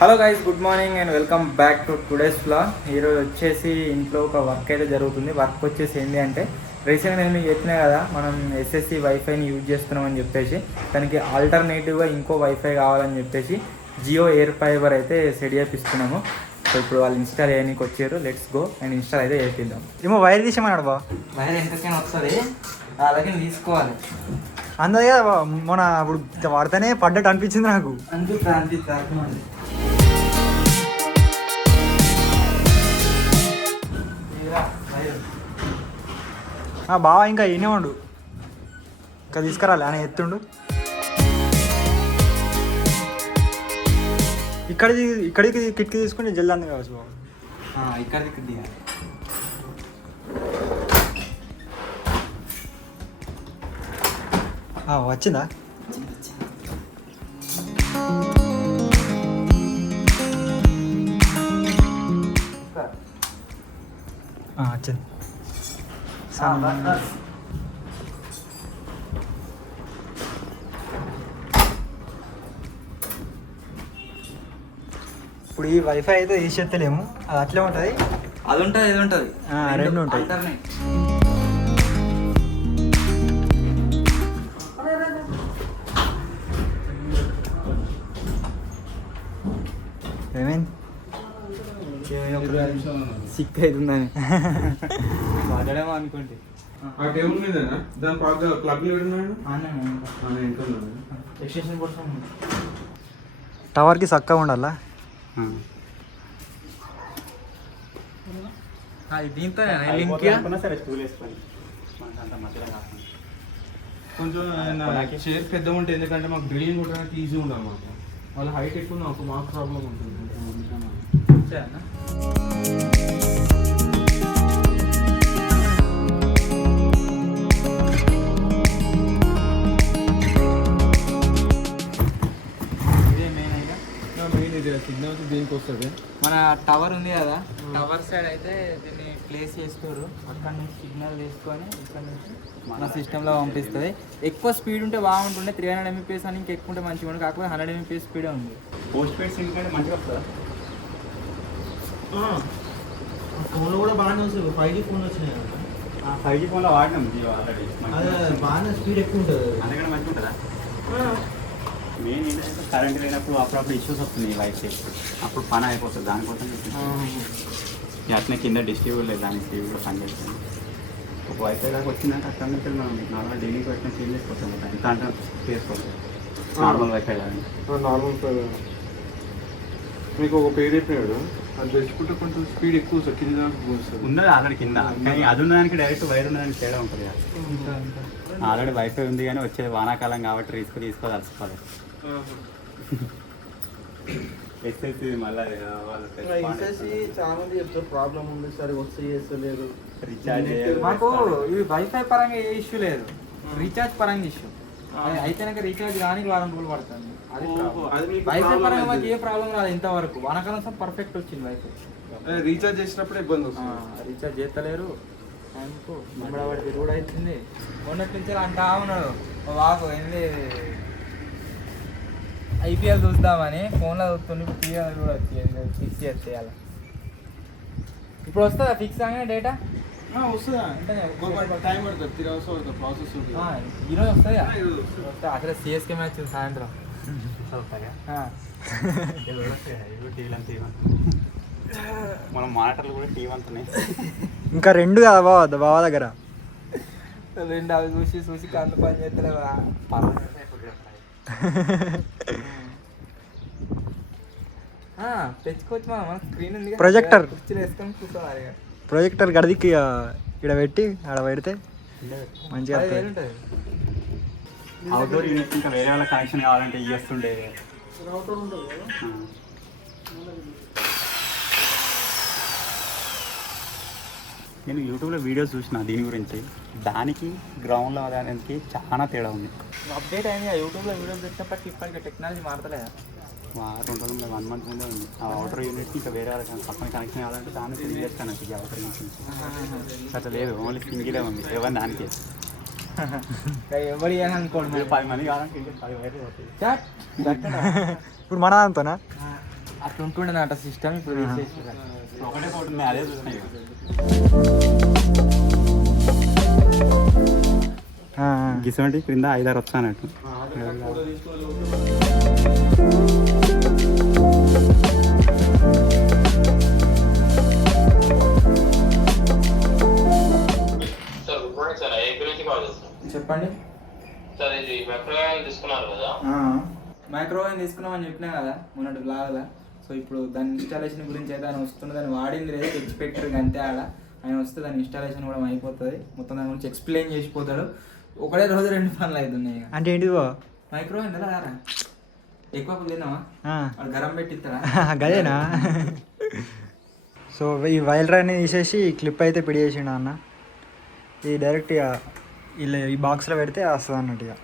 Hello guys, good morning and welcome back to today's vlog. ఈరోజు వచ్చేసి ఇంట్లో ఒక వర్క్ అయితే జరుగుతుంది. వర్క్ వచ్చేసి ఏంటి అంటే, రీసెంట్గా నేను మీకు చెప్పినా కదా, మనం ఎస్ఎస్సి వైఫైని యూజ్ చేస్తున్నామని చెప్పేసి దానికి ఆల్టర్నేటివ్గా ఇంకో వైఫై కావాలని చెప్పేసి జియో ఎయిర్ ఫైబర్ అయితే సెట్ చేపిస్తున్నాము. సో ఇప్పుడు వాళ్ళు ఇన్స్టాల్ చేయడానికి వచ్చారు. లెట్స్ గో అండ్ ఇన్స్టాల్ అయితే చేపిద్దాం. ఏమో వైర్ తీసామన్నాడు బా. వైర్ ఎంతకైనా వస్తుంది, అలాగే తీసుకోవాలి. అందది కదా మొన్న అప్పుడు వాడితేనే పడ్డట్టు అనిపించింది నాకు. బావా ఇంకా ఈయనే ఉండు, ఇంకా తీసుకురాలి ఆయన ఎత్తుండు. ఇక్కడికి కిట్కి తీసుకుని జల్ది అంది కావచ్చు బాబు. ఇక్కడికి దిగాలి. వచ్చిందా? వచ్చింది. ఇప్పుడు ఈ వైఫై అయితే తీసేస్తలేము, అది అట్లే ఉంటుంది. అది ఉంటుంది, ఇది ఉంటుంది, రెండు ఉంటాయి. ఏమైంది? సిక్ అవుతుందని మాట్లాడేమో అనుకోండి. టవర్కి చక్కగా ఉండాలా. దీంతో కొంచెం షేర్ పెద్దగా ఉంటుంది, ఎందుకంటే మాకు డ్రిల్లింగ్ కొట్టడానికి ఈజీ ఉండాలి. మాకు వాళ్ళ హైట్ ఎక్కువ మాకు ప్రాబ్లం ఉంటుంది. సిగ్నల్స్ దీనికి వస్తుంది. మన టవర్ ఉంది కదా, టవర్ సైడ్ అయితే దీన్ని ప్లేస్ చేసుకోరు. అక్కడ నుంచి సిగ్నల్ తీసుకొని ఇక్కడ నుంచి మన సిస్టంలో పంపిస్తుంది. ఎక్కువ స్పీడ్ ఉంటే బాగుంటుండే, 300 Mbps అని ఇంకా ఎక్కువ ఉంటే మంచిగా ఉంటుంది. కాకపోతే 100 Mbps స్పీడే ఉంది. పోస్ట్ పెయిడ్ సిమ్ కంటే మంచిగా వస్తుందా? ఫోన్లో కూడా బాగానే వస్తుంది. 5G ఫోన్ వచ్చినాయి కదా, 5G ఫోన్లో వాడినాం జియో ఆల్రెడీ. బాగానే స్పీడ్ ఎక్కువ ఉంటుంది. అందుకని మంచిగా ఉంటుందా? మెయిన్ ఏంటంటే కరెంట్ లేనప్పుడు అప్పుడప్పుడు ఇష్యూస్ వస్తున్నాయి వైఫై, అప్పుడు పని అయిపోతుంది. దానికోసం అట్నే కింద డిస్ట్రిబ్యూట్ లేదు, దానికి టీవీలో పని చేస్తుంది. ఒక వైఫై దాకా వచ్చిందంటే అక్కడ నుంచి మనం నార్మల్ డైలీ పెట్టిన చేంజ్ చేసుకోవచ్చు. ఎంత అంటే చేసుకోవచ్చు నార్మల్ వైఫై లాగా. నార్మల్ మీకు ఒక పేరు చెప్పినాడు, అది తెచ్చుకుంటే కొంచెం స్పీడ్ ఎక్కువ వస్తుంది, కింద ఉన్నది ఆల్రెడీ కింద. కానీ అది ఉన్నదానికి డైరెక్ట్ వైర్ ఉన్నదానికి తేడా ఉంటుంది కదా. ఆల్రెడీ వైఫై ఉంది కానీ వచ్చేది వానాకాలం కాబట్టి తీసుకోదలుచుకోవాలి. ఎస్ఎస్సి మళ్ళీ చాలా మంది చెప్తారు ప్రాబ్లం ఉంది, సరే వస్తే చేస్తలేదు. రీఛార్జ్ మాకు ఈ వైఫై పరంగా ఏ ఇష్యూ లేదు, రీఛార్జ్ పరంగా ఇష్యూ. అయితే రీఛార్జ్ కానీ వారం రోజులు పడుతుంది. వైఫై పరంగా మాకు ఏ ప్రాబ్లం రాదు ఇంతవరకు. వానాకాలం పర్ఫెక్ట్ వచ్చింది వైఫై. రీఛార్జ్ చేసినప్పుడు ఇబ్బంది వస్తుంది. రీఛార్జ్ చేస్తలేరు. ఆయనకు వాడి రోడ్ అవుతుంది. మొన్నటి నుంచి అంటా ఉన్నాడు, వాకు ఏంది ఐపీఎల్ చూద్దామని ఫోన్లో చూస్తుంది. టీవీ కూడా వచ్చి ఫిక్స్ చేయాలి. ఇప్పుడు వస్తుందా ఫిక్స్ కానీ డేటా? వస్తుందా అంటే టైం పడుతుంది, 3 hours పడుతుంది ప్రాసెస్. ఈరోజు వస్తుందా? అసలు సిఎస్కే మ్యాచ్ సాయంత్రం. మనం మానిటర్లు కూడా టీవీ అంటున్నాయి. ఇంకా 2 కదా బావ దగ్గర. 2 అవి చూసి కంత పని చేస్తలేవా? తెచ్చుకోవచ్చు. మన స్క్రీన్ ఉంది, ప్రొజెక్టర్ కుర్చీలు వేసుకొని కూర్చోవాలి. ప్రొజెక్టర్ గడికి ఇక్కడ పెట్టి ఆడ పెడితే మంచిగా ఉంటుంది. అవుట్డోర్ యూనిట్ ఇంకా వేరే వాళ్ళ కనెక్షన్ కావాలంటే ఇస్తుండే. నేను యూట్యూబ్లో వీడియోస్ చూసిన దీని గురించి, దానికి గ్రౌండ్లో దానికి చాలా తేడా ఉంది. అప్డేట్ అయింది యూట్యూబ్లో వీడియోస్ తెచ్చినప్పటికీ ఇప్పటికీ టెక్నాలజీ మారతలేదా? 2 రోజులు 1 month ముందే ఉంది. ఆ అవుటర్ యూనిట్ ఇంకా వేరే వాళ్ళకి పక్కన కనెక్షన్ కావాలంటే దాన్ని 3 years కనెక్ట్ అవుటర్ యూనిట్ అట్లా లేదు, ఓన్లీ సింగిలే ఉంది. ఎవరి దానికి ఎవరి అనుకోండి 10 మంది కావాలంటే 10 వైర్లు పోతాయి. ఇప్పుడు మన దాంతోనా అట్లా ఉంటుండే నాట సిస్టమ్ ఇప్పుడు తీసేసిర్రు. ఒకటే ఫోటో ఉంది, అదే చూసినాయి. గిసంటి క్రింద 5-6 వస్తానట్టు. సార్ గుడ్ మార్నింగ్ సార్, ఏ గురించి కాల్ చేస్తాం చెప్పండి. సార్? ఇది మైక్రోవేవ్ తీసుకున్నారు కదా? మైక్రోవేవ్ తీసుకున్నామని చెప్పినా కదా మొన్నటి బ్లాగ్లో. సో ఇప్పుడు దాని ఇన్స్టాలేషన్ గురించి అయితే ఆయన వస్తుంది, దాన్ని వాడింది లేదు, తెచ్చి పెట్టారు అంతే. ఆడ ఆయన వస్తే దాని ఇన్స్టాలేషన్ కూడా అయిపోతుంది, మొత్తం దాని గురించి ఎక్స్ప్లెయిన్ చేసిపోతాడు. ఒకటే రోజు 2 పనులు అవుతున్నాయి. అంటే ఏంటి మైక్రోవేవ్ ఎలా రారా ఎక్కువ తిన్నావా? వాడు గరం పెట్టిస్తారా? గదేనా? సో ఈ వైర్ అన్ని తీసేసి క్లిప్ అయితే పిడి చేసిండు అన్న. ఇది డైరెక్ట్ ఇక ఇలా ఈ బాక్స్లో పెడితే వస్తుంది అన్నట్టు ఇక.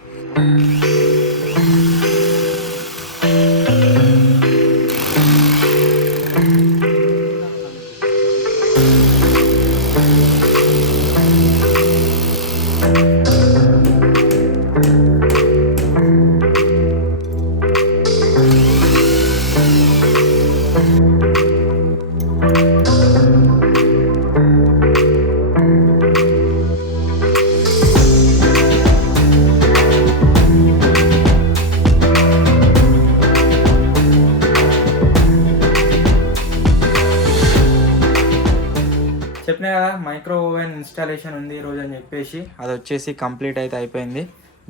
చెప్పినా కదా మైక్రో ఓవెన్ ఇన్స్టాలేషన్ ఉంది ఈరోజు అని చెప్పేసి, అది వచ్చేసి కంప్లీట్ అయితే అయిపోయింది.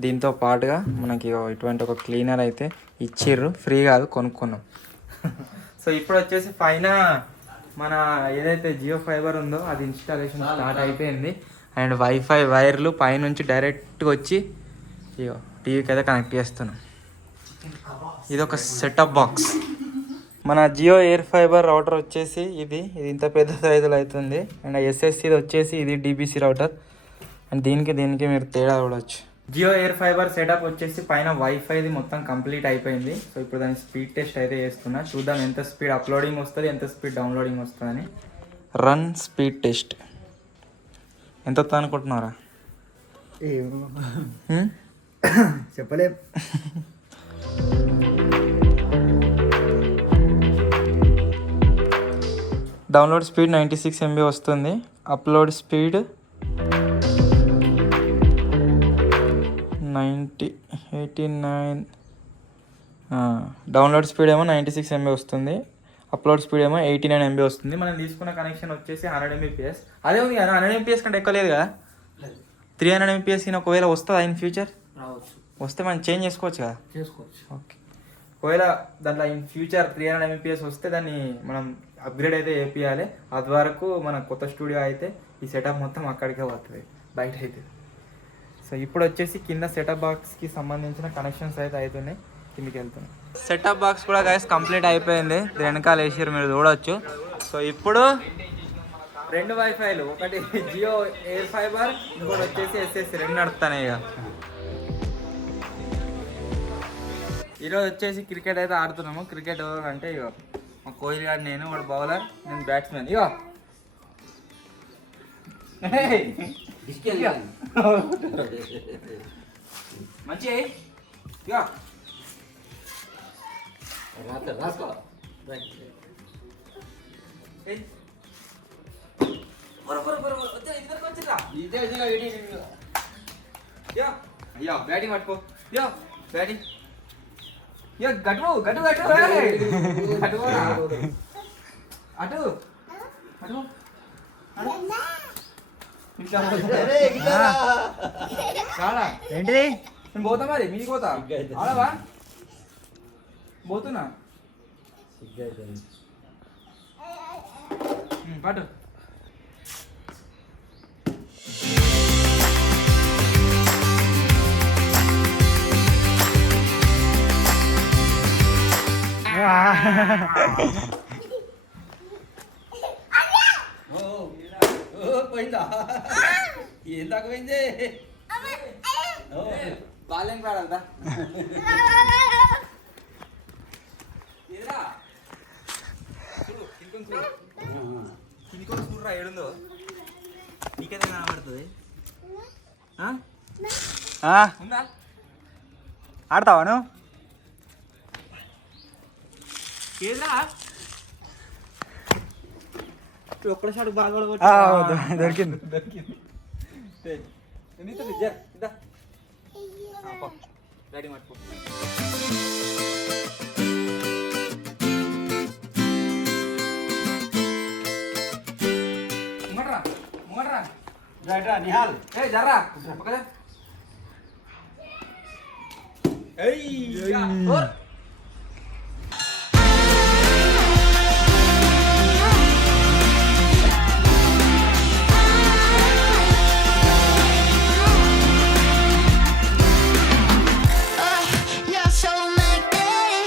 దీంతో పాటుగా మనకి ఇటువంటి ఒక క్లీనర్ అయితే ఇచ్చిర్రు, ఫ్రీ కాదు, కొనుక్కున్నాం. సో ఇప్పుడు వచ్చేసి పైన మన ఏదైతే జియో ఫైబర్ ఉందో అది ఇన్స్టాలేషన్ స్టార్ట్ అయిపోయింది. అండ్ వైఫై వైర్లు పైనుంచి డైరెక్ట్గా వచ్చి ఇగో టీవీకి అయితే కనెక్ట్ చేస్తున్నాం. ఇది ఒక సెటప్ బాక్స్. మన జియో ఎయిర్ ఫైబర్ రౌటర్ వచ్చేసి ఇది ఇంత పెద్ద సైజులో అవుతుంది. అండ్ ఎస్ఎస్సిది వచ్చేసి ఇది డిబిసి రౌటర్. అండ్ దీనికి మీరు తేడా చూడవచ్చు. జియో ఎయిర్ ఫైబర్ సెటప్ వచ్చేసి పైన వైఫైది మొత్తం కంప్లీట్ అయిపోయింది. సో ఇప్పుడు దాని స్పీడ్ టెస్ట్ అయితే చేస్తున్నా, చూద్దాం ఎంత స్పీడ్ అప్లోడింగ్ వస్తుంది, ఎంత స్పీడ్ డౌన్లోడింగ్ వస్తుందని. రన్ స్పీడ్ టెస్ట్ ఎంత వస్తుంది అనుకుంటున్నారా? చెప్పలే. డౌన్లోడ్ స్పీడ్ 96 MB వస్తుంది. Upload speed 89. డౌన్లోడ్ స్పీడ్ ఏమో 96 MB వస్తుంది, అప్లోడ్ స్పీడ్ ఏమో 89 MB వస్తుంది. మనం తీసుకున్న కనెక్షన్ వచ్చేసి 100 Mbps. అదే ఉంది కదా, 100 Mbps కంటే ఎక్కువ లేదు కదా. 300 Mbps ఒకవేళ వస్తుందా ఇన్ ఫ్యూచర్? వస్తే మనం చేంజ్ చేసుకోవచ్చు కదా. ఓకే, ఒకవేళ దాంట్లో ఇన్ ఫ్యూచర్ 300 Mbps వస్తే దాన్ని మనం అప్గ్రేడ్ అయితే చేయాలి. అది వరకు మన కొత్త స్టూడియో అయితే ఈ సెటప్ మొత్తం అక్కడికే పోతుంది, బయట అయితే. సో ఇప్పుడు వచ్చేసి కింద సెటప్ బాక్స్కి సంబంధించిన కనెక్షన్స్ అయితే అవుతున్నాయి, కిందికి వెళ్తున్నాయి. సెటప్ బాక్స్ కూడా గైస్ కంప్లీట్ అయిపోయింది, వెనకాల వేసారు మీరు చూడవచ్చు. సో ఇప్పుడు 2 వైఫైలు, ఒకటి జియో ఎయిర్ ఫైబర్, ఇంకోటి వచ్చేసి ఎస్ఎస్సి, 2 నడుస్తున్నాయి. ఇక ఈరోజు వచ్చేసి క్రికెట్ అయితే ఆడుతున్నాము. క్రికెట్ ఎవరు అంటే ఇక మా కోహ్లీ గారు, నేను వాడు బౌలర్, నేను బ్యాట్స్మెన్. ఇగో మంచి ఇగో బ్యాటింగ్ పట్టుకో. యో బ్యాటింగ్ గట్టు గట్టు గట్టు అటు అటు ఏంటిది? నేను పోతా, మరి మీది పోతా. ఆడవా? పోతున్నా పట్టు. ఏం తక్కువైంది? బాల్యం కాడదా కిందికి చూడరా ఏడుందో, నీకైతే కనబడుతుంది. ఉందా? ఆడతావా నువ్వు? ఏదిరా ఒక్కడ షాట్ బాగా దొరికింది. దొరికింది. డాడీ మర్చిపో. ముంగట్రా ముంగట్రా నిహాల్ ఏ జర్రా పక్కన ఏయ్